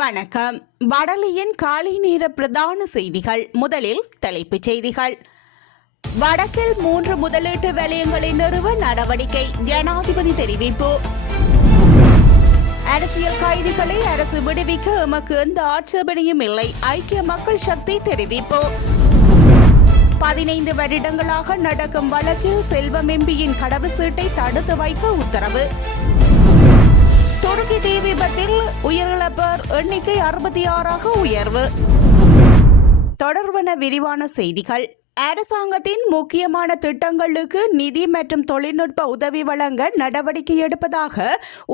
வணக்கம். வடலியின் காலை நேர பிரதான செய்திகள். முதலில் தலைப்புச் செய்திகள். வடக்கில் 3 முதலீட்டு வலயங்களை நிறுவ நடவடிக்கை, ஜனாதிபதி தெரிவிப்பு. அரசியல் கைதிகளை அரசு விடுவிக்க எமக்கு எந்த ஆட்சேபனையும் இல்லை, ஐக்கிய மக்கள் சக்தி தெரிவிப்பு. 15 வருடங்களாக நடக்கும் வழக்கில் செல்வம் எம்பியின் கடவுச்சீட்டை தடுத்து வைக்க உத்தரவு. துருக்கி தீ விபத்தில் உயிரிழப்போர் எண்ணிக்கை 66ஆக உயர்வு. தொடர்பான விரிவான செய்திகள். அரசாங்கத்தின் முக்கியமான திட்டங்களுக்கு நிதி மற்றும் தொழில்நுட்ப உதவி வழங்க நடவடிக்கை எடுப்பதாக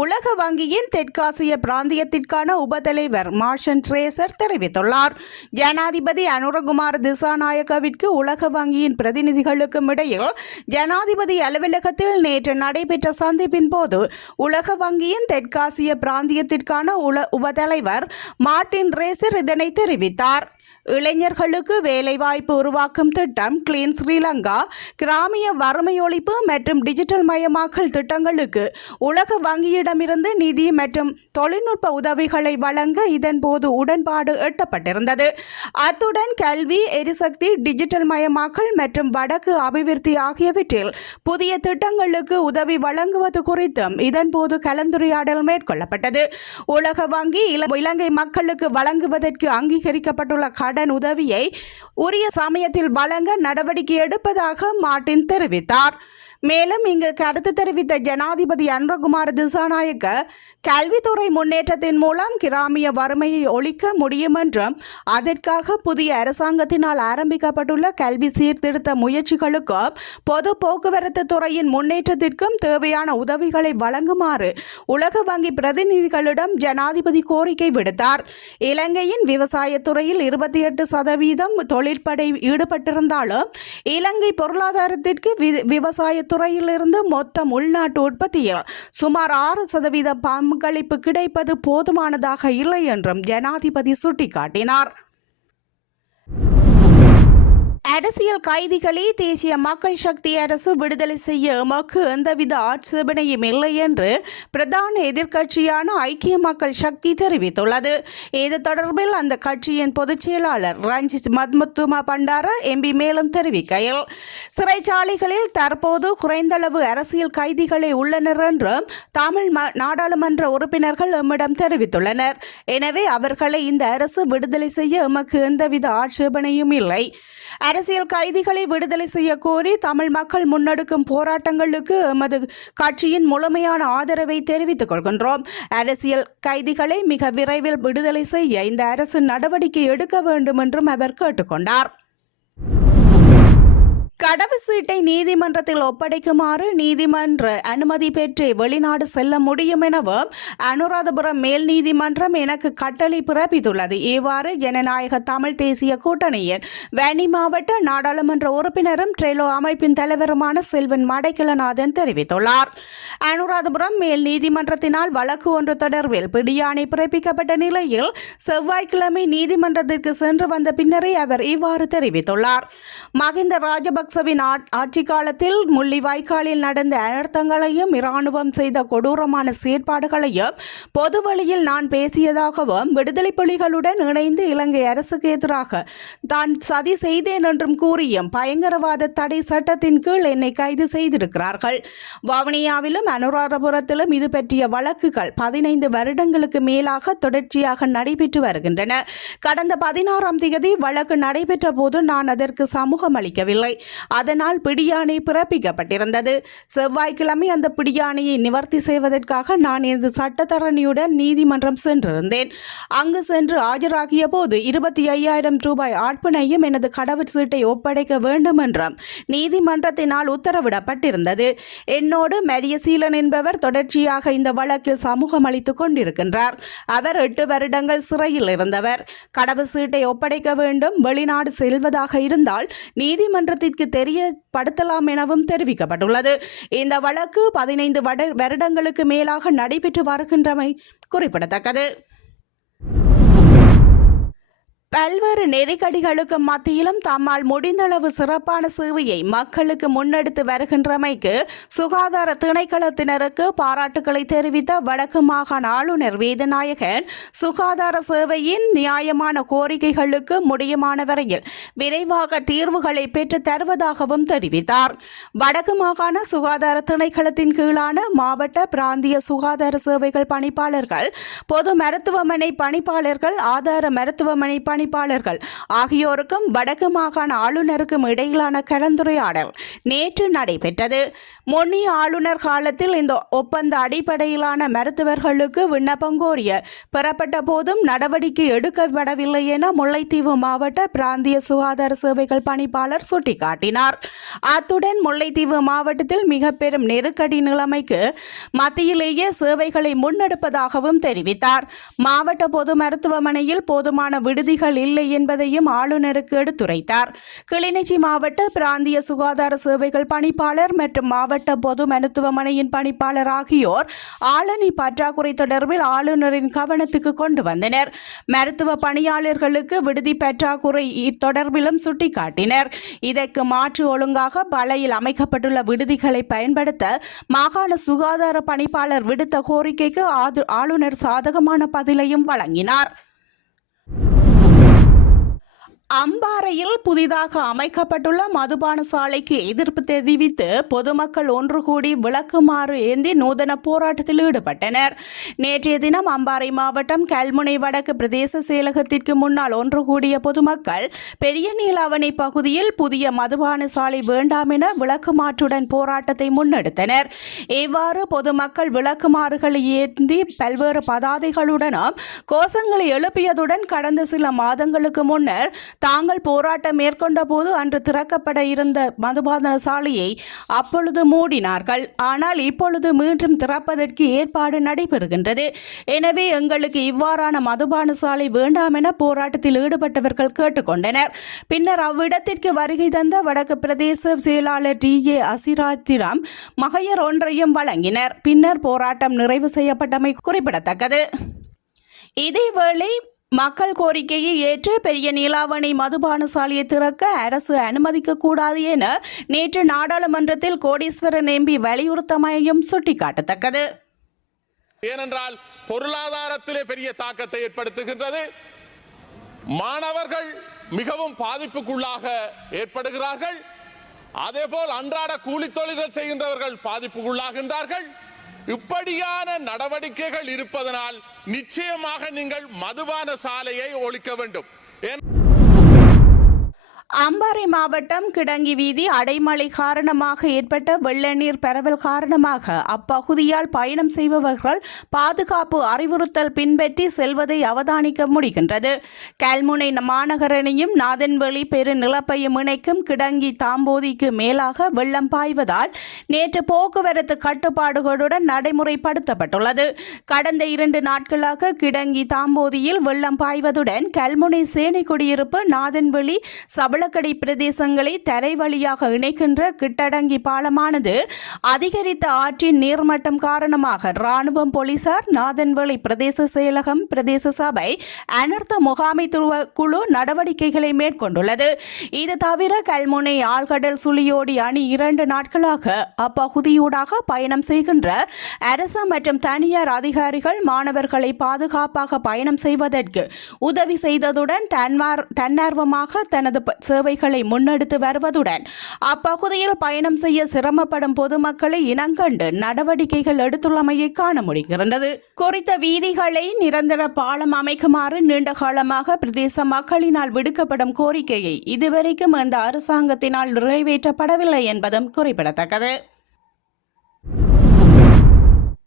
உலக வங்கியின் தெற்காசிய பிராந்தியத்திற்கான உபதலைவர் மார்ஷன் ட்ரேசர் தெரிவித்துள்ளார். ஜனாதிபதி அனுரகுமார் திசாநாயக்கவிற்கு உலக வங்கியின் பிரதிநிதிகளுக்கும் இடையில் ஜனாதிபதி அலுவலகத்தில் நேற்று நடைபெற்ற சந்திப்பின் போது உலக வங்கியின் தெற்காசிய பிராந்தியத்திற்கான உபதலைவர் மார்டின் ட்ரேசர் இதனை தெரிவித்தார். இளைஞர்களுக்கு வேலைவாய்ப்பு உருவாக்கும் திட்டம், கிளீன் ஸ்ரீலங்கா, கிராமிய வறுமை ஒழிப்பு மற்றும் டிஜிட்டல் மயமாக்கல் திட்டங்களுக்கு உலக வங்கியிடமிருந்து நிதி மற்றும் தொழில்நுட்ப உதவிகளை வழங்க இதன்போது உடன்பாடு எட்டப்பட்டிருந்தது. அத்துடன் கல்வி, எரிசக்தி, டிஜிட்டல் மயமாக்கல் மற்றும் வடக்கு அபிவிருத்தி ஆகியவற்றில் புதிய திட்டங்களுக்கு உதவி வழங்குவது குறித்தும் இதன்போது கலந்துரையாடல் மேற்கொள்ளப்பட்டது. உலக வங்கி இலங்கை மக்களுக்கு வழங்குவதற்கு அங்கீகரிக்கப்பட்டுள்ள கடன் உதவியை உரிய சமயத்தில் வழங்க நடவடிக்கை எடுப்பதாக மார்டின் தெரிவித்தார். மேலும் இங்கு கருத்து தெரிவித்த ஜனாதிபதி அனுரகுமார் திசாநாயக்க, கல்வித்துறை முன்னேற்றத்தின் மூலம் கிராமிய வறுமையை ஒழிக்க முடியும் என்றும் அதற்காக புதிய அரசாங்கத்தினால் ஆரம்பிக்கப்பட்டுள்ள கல்வி சீர்திருத்த முயற்சிகளுக்கும் பொது போக்குவரத்து துறையின் முன்னேற்றத்திற்கும் தேவையான உதவிகளை வழங்குமாறு உலக வங்கி பிரதிநிதிகளிடம் ஜனாதிபதி கோரிக்கை விடுத்தார். இலங்கையின் விவசாயத்துறையில் 28% தொழிற்படை ஈடுபட்டிருந்தாலும் இலங்கை பொருளாதாரத்திற்கு விவசாய துறையிலிருந்து மொத்தம் உள்நாட்டு உற்பத்தியில் சுமார் 6% பங்களிப்பு கிடைப்பது போதுமானதாக இல்லை என்றும் ஜனாதிபதி சுட்டிக்காட்டினார். அரசியல் கைதிகளை தேசிய மக்கள் சக்தி அரசு விடுதலை செய்ய எமக்கு எந்தவித ஆட்சேபனையும் இல்லை என்று பிரதான எதிர்க்கட்சியான ஐக்கிய மக்கள் சக்தி தெரிவித்துள்ளது. இது தொடர்பில் அந்த கட்சியின் பொதுச் செயலாளர் ரஞ்சித் மத்முத்துமா பண்டார எம்பி மேலும் தெரிவிக்கையில், சிறைச்சாலைகளில் தற்போது குறைந்தளவு அரசியல் கைதிகளை உள்ளனர் என்றும் தமிழ் நாடாளுமன்ற உறுப்பினர்கள் எம்மிடம் தெரிவித்துள்ளனர். எனவே அவர்களை இந்த அரசு விடுதலை செய்ய எமக்கு எந்தவித ஆட்சேபனையும் இல்லை. அரசியல் கைதிகளை விடுதலை செய்ய கோரி தமிழ் மக்கள் முன்னெடுக்கும் போராட்டங்களுக்கு எமது கட்சியின் முழுமையான ஆதரவை தெரிவித்துக் கொள்கின்றோம். அரசியல் கைதிகளை மிக விரைவில் விடுதலை செய்ய இந்த அரசு நடவடிக்கை எடுக்க வேண்டும் என்றும் அவர் கேட்டுக்கொண்டார். கடவுச்சீட்டை நீதிமன்றத்தில் ஒப்படைக்குமாறு நீதிமன்ற அனுமதி பெற்று வெளிநாடு செல்ல முடியும் எனவும் அனுராதபுரம் மேல் நீதிமன்றம் எனக்கு கட்டளை பிறப்பித்துள்ளது. இவ்வாறு ஜனநாயக தமிழ் தேசிய கூட்டணியின் வன்னி மாவட்ட நாடாளுமன்ற உறுப்பினரும் ட்ரெலோ அமைப்பின் தலைவருமான செல்வன் மடைக்கலநாதன் தெரிவித்துள்ளார். அனுராதபுரம் மேல் நீதிமன்றத்தினால் வழக்கு ஒன்று தொடர்பில் பிடியாணை பிறப்பிக்கப்பட்ட நிலையில் செவ்வாய்க்கிழமை நீதிமன்றத்திற்கு சென்று வந்த பின்னரே அவர் இவ்வாறு தெரிவித்துள்ளார். மகிந்த ராஜபக்சவின் ஆட்சி காலத்தில் முள்ளிவாய்க்காலில் நடந்த அனர்த்தங்களையும் இராணுவம் செய்த கொடூரமான செயற்பாடுகளையும் பொதுவழியில் நான் பேசியதாகவும் விடுதலை புலிகளுடன் இணைந்து இலங்கை அரசுக்கு எதிராக தான் சதி செய்தேன் என்றும் கூறியும் பயங்கரவாத தடை சட்டத்தின் கீழ் என்னை கைது செய்திருக்கிறார்கள். வவுனியாவிலும் அனுராதபுரத்திலும் இது பற்றிய வழக்குகள் 15 வருடங்களுக்கு மேலாக தொடர்ச்சியாக நடைபெற்று வருகின்றன. கடந்த 16ஆம் தேதி வழக்கு நடைபெற்ற போது நான் அதற்கு சமூகம் அளிக்கவில்லை. அதனால் பிடியாணை பிறப்பிக்கப்பட்டிருந்தது. செவ்வாய்க்கிழமை அந்த பிடியாணையை நிவர்த்தி செய்வதற்காக நான் எனது சட்டத்தரணியுடன் நீதிமன்றம் சென்றிருந்தேன். அங்கு சென்று ஆஜராகிய போது 25,000 ரூபாய் ஆட்பனையும் எனது கடவுச்சீட்டை ஒப்படைக்க வேண்டும் என்றும் நீதிமன்றத்தினால் உத்தரவிடப்பட்டிருந்தது. என்னோடு மரியசீலன் என்பவர் தொடர்ச்சியாக இந்த வழக்கில் சமூகம் அளித்துக் கொண்டிருக்கின்றார். அவர் 8 வருடங்கள் சிறையில் இருந்தவர். கடவுச்சீட்டை ஒப்படைக்க வேண்டும், வெளிநாடு செல்வதாக இருந்தால் நீதிமன்றத்திற்கு தெரியப்படுத்தலாம் எனவும் தெரிவிக்கப்பட்டுள்ளது. இந்த வழக்கு 15 வருடங்களுக்கு மேலாக நடைபெற்று வருகின்றமை குறிப்பிடத்தக்கது. பல்வேறு நெருக்கடிகளுக்கு மத்தியிலும் தம்மால் முடிந்தளவு சிறப்பான சேவையை மக்களுக்கு முன்னெடுத்து வருகின்றமைக்கு சுகாதார திணைக்களத்தினருக்கு பாராட்டுக்களை தெரிவித்த வடக்கு மாகாண ஆளுநர் வேதநாயகன் சுகாதார சேவையின் நியாயமான கோரிக்கைகளுக்கு முடியுமான வரையில் விரைவாக தீர்வுகளை பெற்றுத் தருவதாகவும் தெரிவித்தார். வடக்கு மாகாண சுகாதார திணைக்களத்தின் கீழான மாவட்ட பிராந்திய சுகாதார சேவைகள் பணிப்பாளர்கள், பொது மருத்துவமனை பணிப்பாளர்கள், ஆதார மருத்துவமனை பணிப்பாளர்கள் ஆகியோருக்கும் வடக்கு மாகாண ஆளுநருக்கும் இடையிலான கலந்துரையாடல் நேற்று நடைபெற்றது. முன்னிய ஆளுநர் காலத்தில் இந்த ஒப்பந்த அடிப்படையிலான மருத்துவர்களுக்கு விண்ணப்பம் கோரிய பெறப்பட்ட போதும் நடவடிக்கை எடுக்கப்படவில்லை என முல்லைத்தீவு மாவட்ட பிராந்திய சுகாதார சேவைகள் பணிப்பாளர் சுட்டிக்காட்டினார். அத்துடன் முல்லைத்தீவு மாவட்டத்தில் மிக பெரும் நெருக்கடி நிலைமைக்கு மத்தியிலேயே சேவைகளை முன்னெடுப்பதாகவும் தெரிவித்தார். மாவட்ட பொது மருத்துவமனையில் போதுமான விடுதிகள் இல்லை என்பதையும் ஆளுநருக்கு எடுத்துரைத்தார். கிளிநொச்சி மாவட்ட பிராந்திய சுகாதார சேவைகள் பணிப்பாளர் மற்றும் மாவட்ட பொது மருத்துவமனையின் பணிப்பாளர் ஆகியோர் ஆளணி பற்றாக்குறை தொடர்பில் ஆளுநரின் கவனத்துக்கு கொண்டு வந்தனர். மருத்துவ பணியாளர்களுக்கு விடுதி பற்றாக்குறை தொடர்பிலும் சுட்டிக்காட்டினர். இதற்கு மாற்று ஒழுங்காக பலையில் அமைக்கப்பட்டுள்ள விடுதிகளை பயன்படுத்த மாகாண சுகாதார பணிப்பாளர் விடுத்த கோரிக்கைக்கு ஆளுநர் சாதகமான பதிலையும் வழங்கினார். அம்பாறையில் புதிதாக அமைக்கப்பட்டுள்ள மதுபான சாலைக்கு எதிர்ப்பு தெரிவித்து பொதுமக்கள் ஒன்று கூடி விளக்குமாறு ஏந்தி நூதன போராட்டத்தில் ஈடுபட்டனர். நேற்றைய தினம் அம்பாறை மாவட்டம் கல்முனை வடக்கு பிரதேச செயலகத்திற்கு முன்னால் ஒன்று கூடிய பொதுமக்கள் பெரிய நீலாவணை பகுதியில் புதிய மதுபான சாலை வேண்டாம் என விளக்குமாற்றுடன் போராட்டத்தை முன்னெடுத்தனர். இவ்வாறு பொதுமக்கள் விளக்குமாறுகளை ஏந்தி பல்வேறு பதாதைகளுடனும் கோஷங்களை எழுப்பியதுடன் கடந்த சில மாதங்களுக்கு முன்னர் தாங்கள் போராட்டம் மேற்கொண்ட போது அன்று திறக்கப்பட இருந்த மதுபான சாலையை அப்பொழுது மூடினார்கள். ஆனால் இப்பொழுது மீண்டும் திறப்பதற்கு ஏற்பாடு நடைபெறுகின்றது. எனவே எங்களுக்கு இவ்வாறான மதுபான சாலை வேண்டாம் என போராட்டத்தில் ஈடுபட்டவர்கள் கேட்டுக்கொண்டனர். பின்னர் அவ்விடத்திற்கு வருகை தந்த வடக்கு பிரதேச செயலாளர் டி.ஏ. அசிராத்திரம் மகையர் ஒன்றையும் வழங்கினர். பின்னர் போராட்டம் நிறைவு செய்யப்பட்டமை குறிப்பிடத்தக்கது. இதேவேளை மக்கள் கோரிக்கையை ஏற்று பெரிய நீலாவணை மதுபான சாலையை திறக்க அரசு அனுமதிக்க கூடாது என நேற்று நாடாளுமன்றத்தில் கோடீஸ்வரன் எம்பி வலியுறுத்தமையும் சுட்டிக்காட்டத்தக்கது. ஏனென்றால் பொருளாதாரத்திலே பெரிய தாக்கத்தை ஏற்படுத்துகின்றது. மாணவர்கள் மிகவும் பாதிப்புக்குள்ளாக ஏற்படுகிறார்கள். அதேபோல் அன்றாட கூலி தொழில்கள் செய்கின்றவர்கள் பாதிப்புக்குள்ளாகின்றார்கள். இப்படியான நடவடிக்கைகள் இருப்பதனால் நிச்சயமாக நீங்கள் மதுபான சாலையை ஒழிக்க வேண்டும். அம்பாறை மாவட்டம் கிடங்கி வீதி அடைமழை காரணமாக ஏற்பட்ட வெள்ள நீர் பரவல் காரணமாக அப்பகுதியால் பயணம் செய்பவர்கள் பாதுகாப்பு அறிவுறுத்தல் பின்பற்றி செல்வதை அவதானிக்க முடிகின்றது. கல்முனை மாநகரனையும் நாதன்வெளி பெரு நிலப்பையும் இணைக்கும் கிடங்கி தாம்போதிக்கு மேலாக வெள்ளம் பாய்வதால் நேற்று போக்குவரத்து கட்டுப்பாடுகளுடன் நடைமுறைப்படுத்தப்பட்டுள்ளது. கடந்த 2 நாட்களாக கிடங்கி தாம்போதியில் வெள்ளம் பாய்வதுடன் கல்முனை சேனைக்குடியிருப்பு நாதன்வெளி சபளக்கடை பிரதேசங்களை தரை வழியாக இணைக்கின்ற கிட்டடங்கி பாலமானது அதிகரித்த ஆற்றின் நீர்மட்டம் காரணமாக ராணுவம், போலீசார், நாதன்வெளி பிரதேச செயலகம், பிரதேச சபை, அனர்த்த முகாமைத்துவ குழு நடவடிக்கைகளை மேற்கொண்டுள்ளது. இது தவிர கல்முனை ஆழ்கடல் சுழியோடி அணி 2 நாட்களாக அப்பகுதியூடாக பயணம் செய்கின்ற அரசு மற்றும் தனியார் அதிகாரிகள் மாணவர்களை பாதுகாப்பாக பயணம் செய்வதற்கு உதவி செய்ததுடன் தன்னார்வமாக தனது சேவைகளை முன்னெடுத்து வருவதுடன் அப்பகுதியில் பயணம் செய்ய சிரமப்படும் பொதுமக்களை இனங்கண்டு நடவடிக்கைகள் எடுத்துள்ளமையை காண முடிகிறது. குறித்த வீதிகளை நிரந்தர பாலம் அமைக்குமாறு நீண்ட காலமாக பிரதேச மக்களினால் விடுக்கப்படும் கோரிக்கையை இதுவரைக்கும் அந்த அரசாங்கத்தினால் நிறைவேற்றப்படவில்லை என்பதும் குறிப்பிடத்தக்கது.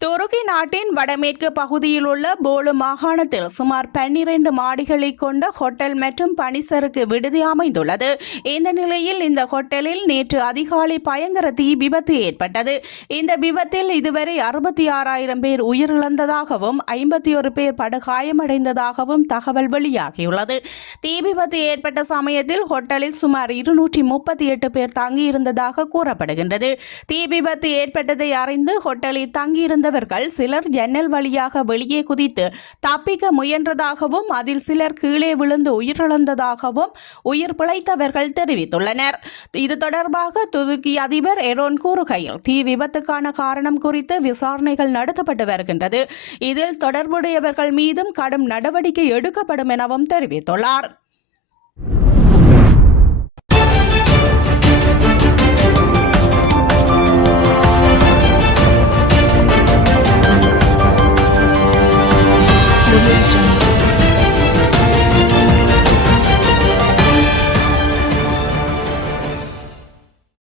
துருக்கி நாட்டின் வடமேற்கு பகுதியில் உள்ள போலு மாகாணத்தில் சுமார் 12 மாடிகளை கொண்ட ஹோட்டல் மற்றும் பனிசறுக்கு விடுதி அமைந்துள்ளது. இந்த நிலையில் இந்த ஹோட்டலில் நேற்று அதிகாலை பயங்கர தீ விபத்து ஏற்பட்டது. இந்த விபத்தில் இதுவரை 66,000 பேர் உயிரிழந்ததாகவும் 51 பேர் படுகாயமடைந்ததாகவும் தகவல் வெளியாகியுள்ளது. தீ விபத்து ஏற்பட்ட சமயத்தில் ஹோட்டலில் சுமார் 238 பேர் தங்கியிருந்ததாக கூறப்படுகின்றது. தீ விபத்து ஏற்பட்டதை அறிந்து ஹோட்டலில் தங்கியிருந்த இருந்தவர்கள் சிலர் ஜன்னல் வழியாக வெளியே குதித்து தப்பிக்க முயன்றதாகவும் அதில் சிலர் கீழே விழுந்து உயிரிழந்ததாகவும் உயிர் பிழைத்தவர்கள் தெரிவித்துள்ளனர். இது தொடர்பாக துருக்கி அதிபர் எரோன் கூறுகையில் தீ விபத்துக்கான காரணம் குறித்து விசாரணைகள் நடத்தப்பட்டு வருகின்றது. இதில் தொடர்புடையவர்கள் மீதும் கடும் நடவடிக்கை எடுக்கப்படும் எனவும் தெரிவித்துள்ளார்.